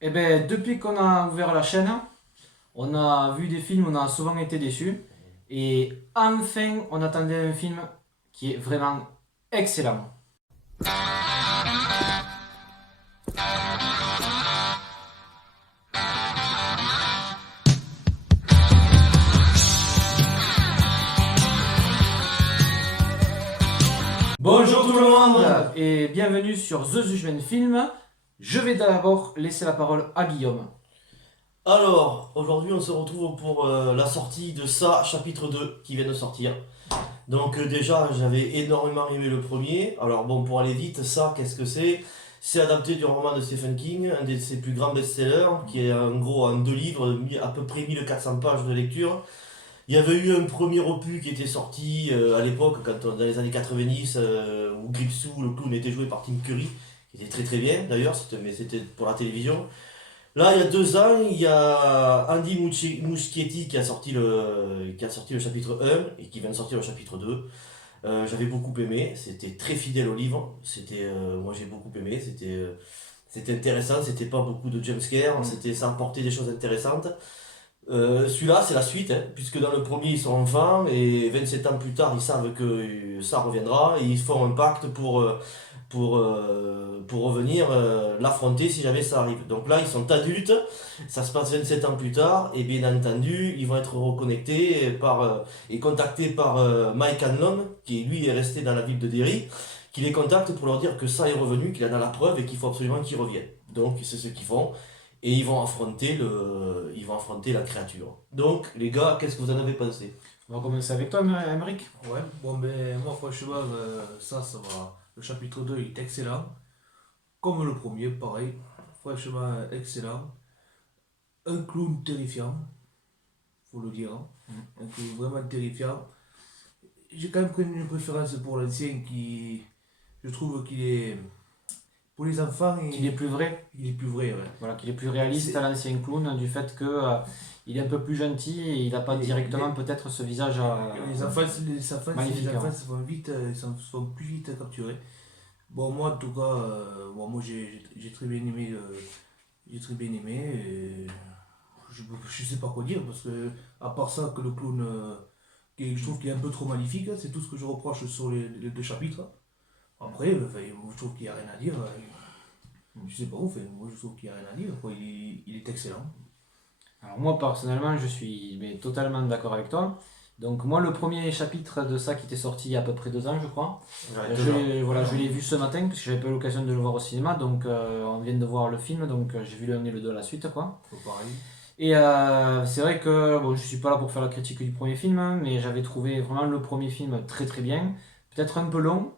Eh ben, depuis qu'on a ouvert la chaîne, on a vu des films, on a souvent été déçus. Et enfin, on attendait un film qui est vraiment excellent. Bonjour tout le monde et bienvenue sur The Judgment Film. Je vais d'abord laisser la parole à Guillaume. Alors, aujourd'hui, on se retrouve pour la sortie de Ça, chapitre 2, qui vient de sortir. Donc, déjà, j'avais énormément aimé le premier. Alors, bon, pour aller vite, Ça, qu'est-ce que c'est? C'est adapté du roman de Stephen King, un de ses plus grands best-sellers, qui est en gros en deux livres, à peu près 1400 pages de lecture. Il y avait eu un premier opus qui était sorti à l'époque, dans les années 90, où Gripsou, le clown, était joué par Tim Curry, qui était très très bien d'ailleurs, mais c'était pour la télévision. Là, il y a 2 ans, il y a Andy Muschietti qui a sorti le chapitre 1 et qui vient de sortir le chapitre 2. J'avais beaucoup aimé, c'était très fidèle au livre. Moi j'ai beaucoup aimé, c'était intéressant, c'était pas beaucoup de jumpscares, ça apportait des choses intéressantes. Celui-là, c'est la suite, hein, puisque dans le premier, ils sont enfants et 27 ans plus tard, ils savent que ça reviendra et ils font un pacte pour revenir l'affronter si jamais ça arrive. Donc là, ils sont adultes, ça se passe 27 ans plus tard et bien entendu, ils vont être reconnectés et contactés par Mike Hanlon, qui lui est resté dans la ville de Derry, qui les contacte pour leur dire que ça est revenu, qu'il en a la preuve et qu'il faut absolument qu'ils reviennent. Donc c'est ce qu'ils font. Et ils vont affronter la créature. Donc, les gars, qu'est-ce que vous en avez pensé? On va commencer avec toi, Emeric. Ouais, bon ben moi franchement ça va. Le chapitre 2 il est excellent. Comme le premier, pareil. Franchement excellent. Un clown terrifiant, faut le dire, hein. Un clown vraiment terrifiant. J'ai quand même pris une préférence pour l'ancien qui. Je trouve qu'il est. Pour les enfants, Qu'il est plus vrai, il est plus vrai, ouais. voilà, qu'il est plus réaliste à C'est- l'ancien clown, du fait que il est un peu plus gentil et il n'a pas directement les, peut-être ce visage les magnifique, hein. enfants se font vite, se font plus vite capturer. Bon, moi, en tout cas, moi j'ai très bien aimé. J'ai très bien aimé. Et je sais pas quoi dire parce que, à part ça, que le clown, je trouve qu'il est un peu trop magnifique, hein, c'est tout ce que je reproche sur les deux chapitres. Après, enfin, moi, je trouve qu'il n'y a rien à dire. Je sais pas où, enfin, moi je trouve qu'il n'y a rien à dire, quoi. Il est excellent. Alors moi personnellement je suis mais, totalement d'accord avec toi. Donc moi le premier chapitre de ça qui était sorti il y a à peu près 2 ans je crois, Ouais, 2 ans. voilà, je l'ai vu ce matin parce que j'avais pas eu l'occasion de le voir au cinéma. Donc on vient de voir le film, donc j'ai vu le 1 et le 2 à la suite quoi. Faut pareil. Et c'est vrai que bon, je suis pas là pour faire la critique du premier film, hein, mais j'avais trouvé vraiment le premier film très très bien, peut-être un peu long.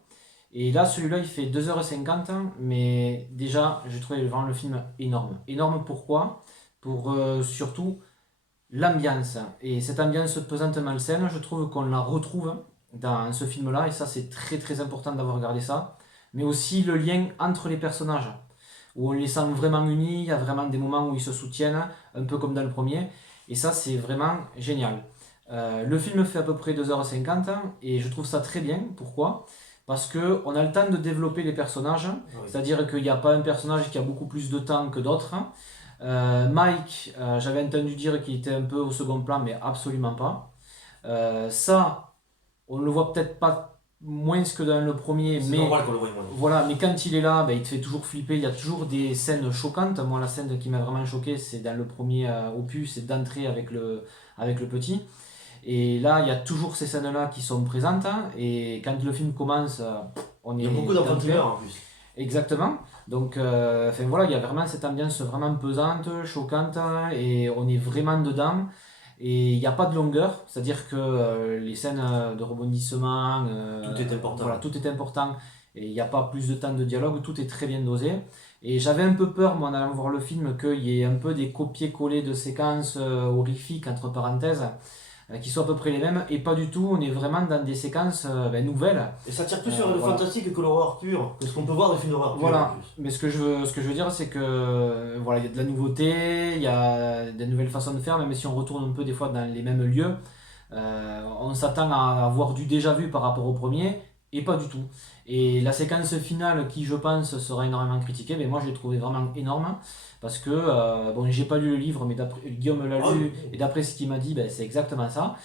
Et là celui-là il fait 2h50, mais déjà j'ai trouvé vraiment le film énorme. Énorme pourquoi? Pour surtout l'ambiance. Et cette ambiance pesante malsaine, je trouve qu'on la retrouve dans ce film-là, et ça c'est très très important d'avoir regardé ça. Mais aussi le lien entre les personnages, où on les sent vraiment unis, il y a vraiment des moments où ils se soutiennent, un peu comme dans le premier, et ça c'est vraiment génial. Le film fait à peu près 2h50, et je trouve ça très bien. Pourquoi? Parce qu'on a le temps de développer les personnages, Oui. c'est-à-dire qu'il n'y a pas un personnage qui a beaucoup plus de temps que d'autres. Mike, j'avais entendu dire qu'il était un peu au second plan, mais absolument pas. Ça, on le voit peut-être pas moins que dans le premier, C'est mais normal qu'on le voie moins. voilà, mais quand il est là, ben, il te fait toujours flipper. Il y a toujours des scènes choquantes. Moi, la scène qui m'a vraiment choqué, c'est dans le premier opus, c'est d'entrer avec le petit. Et là, il y a toujours ces scènes-là qui sont présentes, hein. Et quand le film commence, on Il y est a beaucoup d'enfants d'entrée. tueurs en plus. Exactement. Donc, enfin voilà, il y a vraiment cette ambiance vraiment pesante, choquante, et on est vraiment dedans. Et il n'y a pas de longueur, c'est-à-dire que les scènes de rebondissement, Tout est voilà, important. tout est important. Et il n'y a pas plus de temps de dialogue, tout est très bien dosé. Et j'avais un peu peur, moi, en allant voir le film, qu'il y ait un peu des copier-coller de séquences horrifiques, entre parenthèses, qui soient à peu près les mêmes. Et pas du tout, on est vraiment dans des séquences nouvelles. Et ça tire plus sur le Voilà. fantastique que l'horreur pure, que ce qu'on peut voir dans les films d'horreur pure en Voilà, plus. mais ce que je veux dire, c'est que voilà, il y a de la nouveauté, il y a des nouvelles façons de faire, même si on retourne un peu des fois dans les mêmes lieux. On s'attend à avoir du déjà vu par rapport au premier, et pas du tout. Et la séquence finale qui je pense sera énormément critiquée, mais moi je l'ai trouvé vraiment énorme parce que bon, j'ai pas lu le livre, mais Guillaume l'a Ah, lu et d'après ce qu'il m'a dit, ben, c'est exactement ça.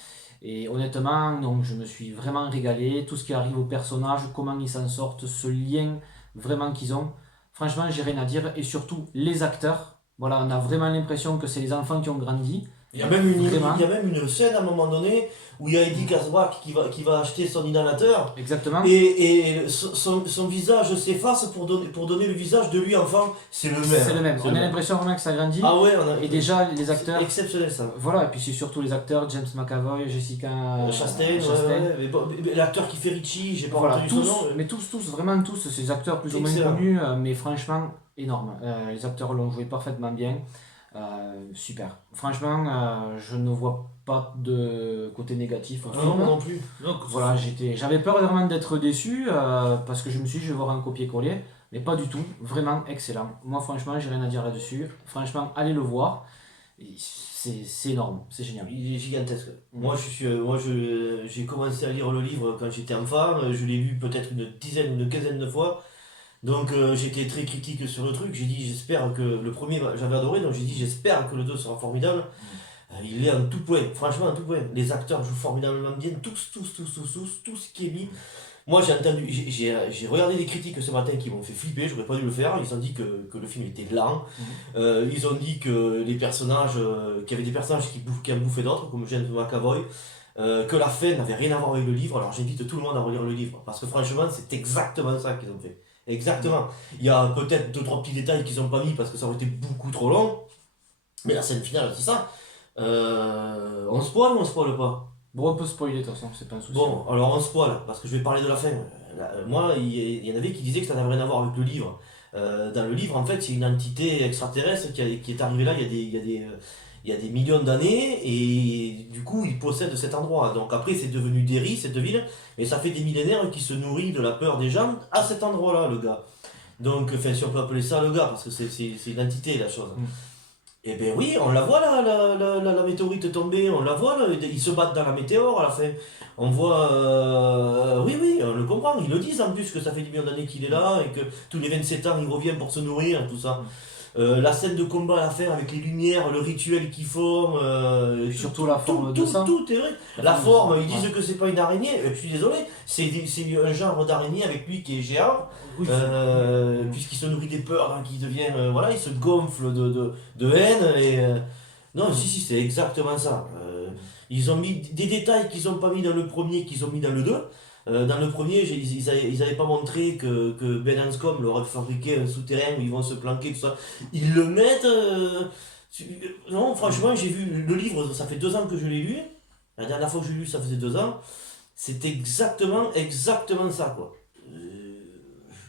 Et honnêtement, donc, je me suis vraiment régalé. Tout ce qui arrive aux personnages, comment ils s'en sortent, ce lien vraiment qu'ils ont. Franchement, j'ai rien à dire. Et surtout, les acteurs. Voilà, on a vraiment l'impression que c'est les enfants qui ont grandi. Vraiment. Il y a même une scène à un moment donné où il y a Eddie Kaczmarek qui va acheter son inhalateur Exactement. et son visage s'efface pour donner le visage de lui enfant. C'est le même. C'est le même. C'est On le a même. l'impression vraiment que ça grandit. Ah ouais, Et déjà, les c'est acteurs. exceptionnel ça. Voilà, et puis c'est surtout les acteurs, James McAvoy, Jessica Chastain, ouais, Chastain. ouais, mais l'acteur qui fait Richie, j'ai pas Voilà, entendu tous, son nom. mais tous, vraiment tous, ces acteurs plus ou moins Excellent. connus, mais franchement, énorme. Les acteurs l'ont joué parfaitement bien. Super. Franchement, je ne vois pas de côté négatif au Non, film. moi non plus. Donc, Voilà, j'avais peur vraiment d'être déçu parce que je me suis dit je vais voir un copier-coller, mais pas du tout. Vraiment excellent. Moi, franchement, j'ai rien à dire là-dessus. Franchement, allez le voir. C'est énorme, c'est génial. Il est gigantesque. J'ai commencé à lire le livre quand j'étais enfant. Je l'ai lu peut-être une dizaine ou une quinzaine de fois. Donc j'étais très critique sur le truc. J'ai dit j'espère que le premier j'avais adoré. Donc j'ai dit j'espère que le 2 sera formidable. Il est en tout point. Franchement en tout point. Les acteurs jouent formidablement bien. Tout ce qui est mis. Moi j'ai entendu. J'ai regardé des critiques ce matin qui m'ont fait flipper. J'aurais pas dû le faire. Ils ont dit que le film était lent. Ils ont dit que les personnages, qu'il y avait des personnages qui en bouffaient d'autres, comme James McAvoy, que la fin n'avait rien à voir avec le livre. Alors j'invite tout le monde à relire le livre, parce que franchement, c'est exactement ça qu'ils ont fait. Exactement. Il y a peut-être deux, trois petits détails qu'ils n'ont pas mis parce que ça aurait été beaucoup trop long, mais la scène finale, c'est ça. On spoil ou on spoil pas? Bon, on peut spoiler de toute façon, c'est pas un souci. Bon, alors on spoil, parce que je vais parler de la fin. Moi, il y en avait qui disaient que ça n'avait rien à voir avec le livre. Dans le livre, en fait, c'est une entité extraterrestre qui est arrivée là il y a des millions d'années, et du coup, il possède cet endroit. Donc après, c'est devenu Derry, cette ville, et ça fait des millénaires qui se nourrit de la peur des gens à cet endroit-là, le gars. Donc, enfin, si on peut appeler ça le gars, parce que c'est une entité, la chose. Eh bien oui, on la voit la météorite tomber, on la voit, là, ils se battent dans la météore à la fin. On voit... oui, on le comprend, ils le disent en plus que ça fait des millions d'années qu'il est là et que tous les 27 ans il revient pour se nourrir, tout ça. La scène de combat à la fin avec les lumières, le rituel qu'ils font, Et surtout la forme de ça. tout est vrai. La forme, ils disent ouais. que c'est pas une araignée, je suis désolé, c'est un genre d'araignée avec lui qui est géant, oui, puisqu'il se nourrit des peurs, hein, qui devient, voilà, il se gonfle de haine, non, si, c'est exactement ça. Ils ont mis des détails qu'ils n'ont pas mis dans le premier, qu'ils ont mis dans le 2. Dans le premier, ils avaient pas montré que Ben Hanscom leur a fabriqué un souterrain où ils vont se planquer, tout ça. Ils le mettent. Non, franchement, j'ai vu le livre, ça fait 2 ans que je l'ai lu. La dernière fois que je l'ai lu, ça faisait 2 ans. C'est exactement ça, quoi.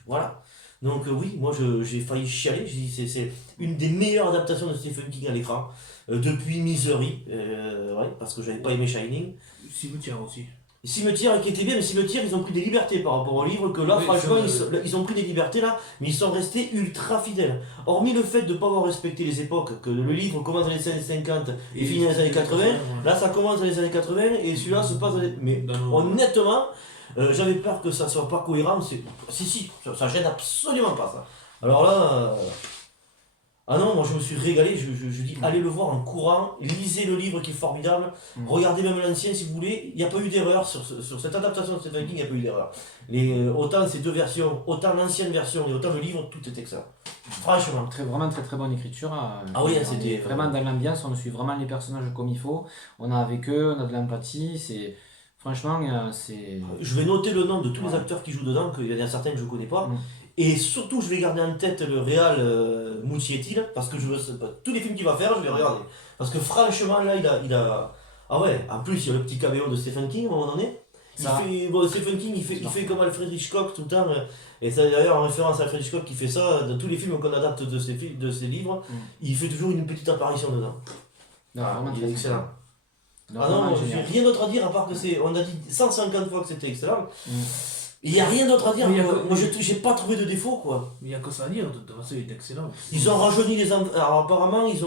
Voilà. Donc, oui, moi j'ai failli chialer. J'ai dit, c'est une des meilleures adaptations de Stephen King à l'écran. Depuis Misery, ouais, parce que j'avais pas aimé Shining. Cimetière aussi. Cimetière qui était bien, mais Cimetière, ils ont pris des libertés par rapport au livre, que là, Oui, franchement, c'est ils ont pris des libertés là, mais ils sont restés ultra fidèles. Hormis le fait de ne pas avoir respecté les époques, que le livre commence dans les années 50 et finit dans les années 80, là ça commence dans les années 80 et celui-là se passe dans les... Mais honnêtement, j'avais peur que ça soit pas cohérent, si, ça gêne absolument pas ça. Alors là... Ah non, moi je me suis régalé, je dis allez le voir en courant, lisez le livre qui est formidable, regardez même l'ancien si vous voulez, il n'y a pas eu d'erreur sur cette adaptation de Stephen King, il n'y a pas eu d'erreur. Autant ces deux versions, autant l'ancienne version et autant le livre, tout est excellent. Franchement. Vraiment très très bonne écriture. Ah oui, on c'était... est vraiment dans l'ambiance, on suit vraiment les personnages comme il faut, on a avec eux, on a de l'empathie, franchement c'est... Je vais noter le nom de tous les Ouais. acteurs qui jouent dedans, qu'il y en a certains que je ne connais pas. Mm. Et surtout, je vais garder en tête le réal Muschietti, parce que tous les films qu'il va faire, je vais regarder. Parce que franchement, là, il a... Ah ouais, en plus, il y a le petit caméo de Stephen King à un moment donné. Stephen King, il fait comme Alfred Hitchcock tout le temps. Et c'est d'ailleurs en référence à Alfred Hitchcock qui fait ça, dans tous les films qu'on adapte de ses livres, il fait toujours une petite apparition dedans. Non, vraiment Il très est excellent. Non, Ah non, vraiment j'ai génial. rien d'autre à dire à part que c'est... On a dit 150 fois que c'était excellent. Mm. Il n'y a rien d'autre à dire. Mais il y a Moi, que- moi, j'ai pas trouvé de défaut, quoi. Mais il n'y a que ça à dire, de toute façon, il est excellent. Ils ont rajeuni les enfants. Alors apparemment, ils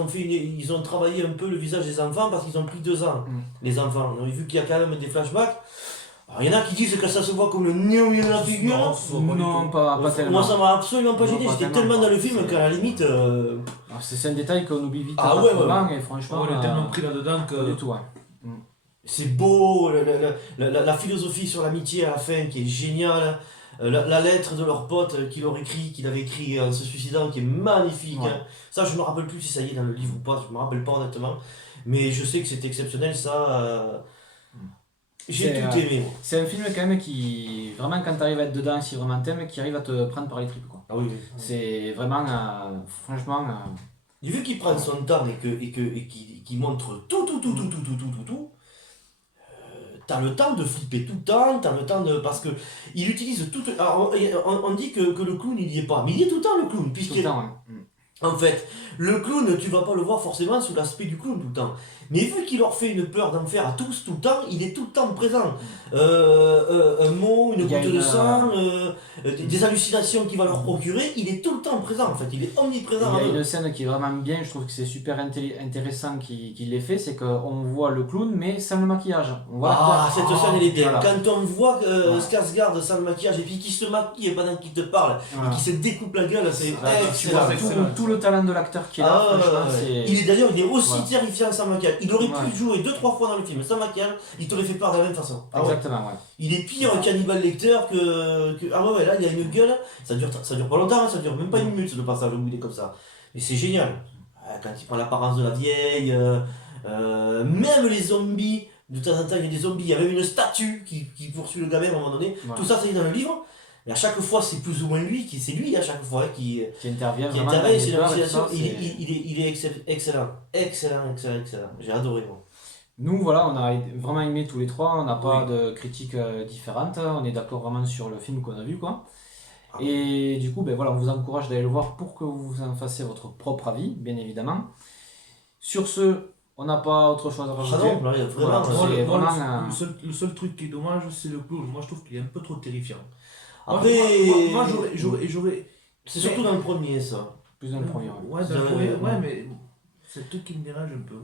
ont travaillé un peu le visage des enfants parce qu'ils ont pris 2 ans, Mm. les enfants. On a vu qu'il y a quand même des flashbacks. Alors, il y en a qui disent que ça se voit comme le nez au milieu de la figure. Non, ça se voit pas du Non, tout. pas tellement. Moi ça m'a absolument pas Non, gêné, pas j'étais tellement, tellement dans le quoi. film C'est- qu'à la limite. Alors, c'est un détail qu'on oublie vite Ah à ouais, 80 et franchement. On est tellement pris là-dedans Pas du que. tout, ouais. C'est beau, la philosophie sur l'amitié à la fin qui est géniale, la lettre de leur pote qu'il avait écrit en se suicidant qui est magnifique. Ouais. Hein. Ça, je me rappelle plus si ça y est dans le livre ou pas, je me rappelle pas honnêtement. Mais je sais que c'est exceptionnel, ça. J'ai C'est, tout aimé. Moi. C'est un film quand même qui, vraiment quand tu arrives à être dedans, si vraiment t'aimes, qui arrive à te prendre par les tripes, quoi. Ah oui, oui. C'est vraiment, franchement, Vu qu'il prend son temps et qu'il montre tout, t'as le temps de flipper tout le temps, t'as le temps de. Parce que il utilise tout. Alors, on dit que le clown il y est pas, mais il y est tout le temps le clown, tout le puisqu'il. temps, ouais. En fait, le clown, tu vas pas le voir forcément sous l'aspect du clown tout le temps. Mais vu qu'il leur fait une peur d'enfer à tous tout le temps, il est tout le temps présent. Un mot, une Il y a goutte de une, sang, des hallucinations qu'il va leur procurer, il est tout le temps présent en fait, il est omniprésent. Il y a une scène qui est vraiment bien, je trouve que c'est super intéressant qu'il l'ait fait, c'est qu'on voit le clown mais sans le maquillage. On voit Ah, l'acteur. cette scène elle est bien. Voilà. Quand on voit Voilà. Skarsgård sans le maquillage et puis qui se maquille pendant qu'il te parle Voilà. et qui se découpe la gueule, c'est Là, tu vois excellent. tout le talent de l'acteur qui est là, Ah, franchement, ouais. c'est... Il est d'ailleurs, il est aussi Voilà. terrifiant sans maquillage. Il aurait Ouais. pu jouer 2-3 fois dans le film sans maquillage, il t'aurait fait peur de la même façon. Ah ouais. Exactement, ouais. Il est pire qu'Hannibal Lecter que. Ah ouais, là il a une gueule, ça dure pas longtemps, hein, ça dure même pas une minute le passage où il est comme ça. Mais c'est génial. Quand il prend l'apparence de la vieille, même les zombies, de temps en temps il y a des zombies, il y a même une statue qui poursuit le gamin à un moment donné. Voilà. Tout ça c'est dans le livre. Et à chaque fois c'est plus ou moins lui, c'est lui à chaque fois qui Qui intervient qui vraiment. intervient, dans c'est les peurs et tout l'hallucination. ça, Il est excellent. Excellent. J'ai adoré moi. Nous, voilà, on a vraiment aimé tous les trois, on n'a pas de critiques différentes, on est d'accord vraiment sur le film qu'on a vu, quoi. Ah. Et du coup, ben voilà, on vous encourage d'aller le voir pour que vous en fassiez votre propre avis, bien évidemment. Sur ce, on n'a pas autre chose à Ah rajouter. non, là, il y a vraiment. Voilà, Moi, c'est moi, vraiment, le seul truc qui est dommage, c'est le clown. Moi, je trouve qu'il est un peu trop terrifiant. Après, Moi, j'aurais. c'est surtout dans le premier ça. plus d'un premier. Ouais. Ouais, C'est dans le premier, vrai, ouais, mais c'est le truc qui me dérange un peu.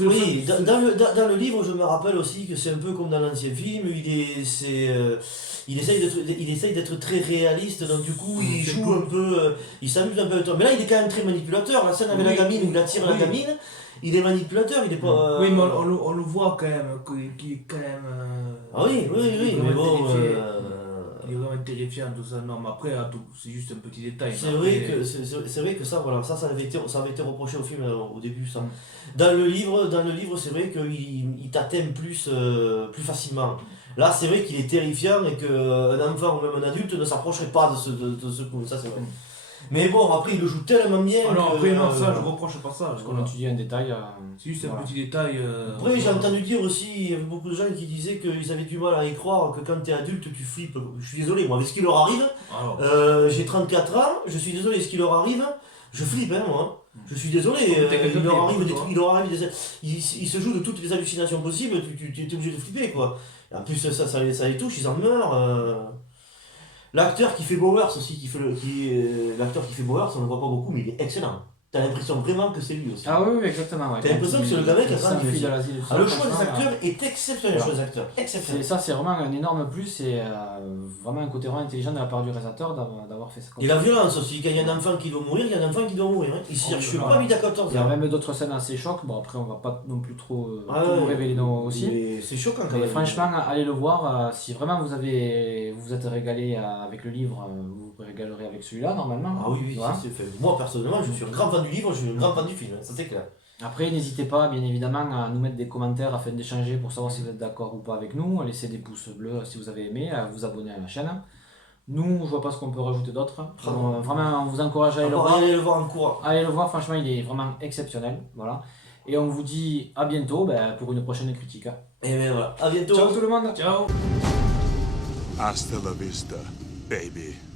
Oui, dans le livre, je me rappelle aussi que c'est un peu comme dans l'ancien film, il essaye d'être très réaliste, donc du coup, il C'est joue cool. un peu, il s'amuse un peu avec toi. Mais là, il est quand même très manipulateur. La scène avec la Oui. gamine où il attire la Oui. gamine, il est manipulateur, il est pas. Oui, mais on le voit quand même, qu'il est quand même. Ah oui, il est mais vraiment bon. terrifié. Il est vraiment terrifiant, tout ça. Non, mais après, c'est juste un petit détail. C'est Après, vrai que ça, voilà, ça avait été reproché au film au début, ça. Dans le livre, c'est vrai qu'il t'atteint plus facilement. Là, c'est vrai qu'il est terrifiant et qu'un enfant ou même un adulte ne s'approcherait pas de ce coup, ça c'est vrai. Mais bon, après, il le joue tellement bien. Ah non, que, après, non, ça, je reproche pas ça. Parce qu'on étudie un détail. C'est juste Voilà. un petit détail. Après, j'ai entendu dire aussi, il y avait beaucoup de gens qui disaient qu'ils avaient du mal à y croire, que quand t'es adulte, tu flippes. Je suis désolé, moi, avec ce qui leur arrive, Alors, j'ai 34 ans, je suis désolé, ce qui leur arrive, je flippe, hein, moi. Je suis désolé, T'es quelqu'un il leur de arrive libre, des toi. trucs, il leur arrive des. Il se joue de toutes les hallucinations possibles, tu es obligé de flipper, quoi. Et en plus, ça les touche, ils en meurent. L'acteur qui fait Bowers aussi, l'acteur qui fait Bowers, on ne le voit pas beaucoup, mais il est excellent. T'as l'impression vraiment que c'est lui aussi. Ah oui, exactement. Ouais. T'as l'impression que c'est le gamin qui a grandi s'enfuit aussi. de l'asile et tout Ah, ça, le choix des franchement, acteurs est exceptionnel, le choix des acteurs. Exceptionnel. ça, c'est vraiment un énorme plus et vraiment un côté vraiment intelligent de la part du réalisateur d'avoir fait ça. comme Et ça. la violence aussi, quand il y a un enfant qui doit mourir, il y a un enfant qui doit mourir. Hein. Ici, Oh, je suis voilà. pas mis d'accord avec Il y a ça. même d'autres scènes assez chocs. Bon, après, on va pas non plus trop Ah tout ouais, vous révéler aussi. mais c'est choquant quand Mais même. franchement, allez le voir. Si vraiment vous vous êtes régalé avec le livre, vous vous régalerez avec celui-là normalement. Ah oui, Voilà. ça c'est fait. Moi personnellement, je suis un grand fan du livre, je suis un grand fan du film, ça c'est clair. Après, n'hésitez pas, bien évidemment, à nous mettre des commentaires afin d'échanger pour savoir si vous êtes d'accord ou pas avec nous. À laisser des pouces bleus si vous avez aimé, à vous abonner à la chaîne. Nous, je vois pas ce qu'on peut rajouter d'autre. Vraiment, on vous encourage à aller le Encore voir. aller le voir en cours. Allez le voir, franchement, il est vraiment exceptionnel. Voilà. Et on vous dit à bientôt pour une prochaine critique. Et bien voilà, à bientôt. Ciao tout le monde. ciao! Hasta la vista, baby.